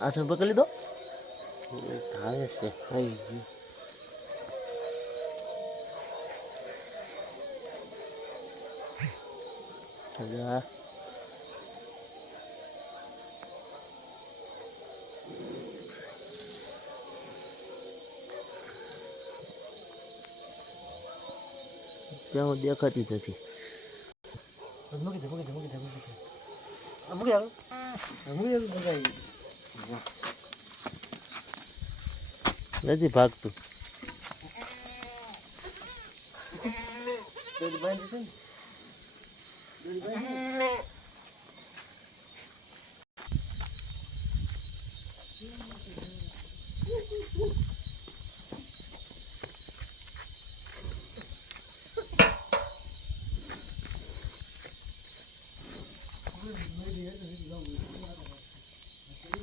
આસન પકડી લીધો આવે છે આવી ગયું જા ત્યાં દેખાતી નથી મૂકી દે મૂકી દે મૂકી દે મૂકી દે મૂકી દે મૂકી દે નથી ભાગતું દોરી બાંધી છે ને દોરી બાંધી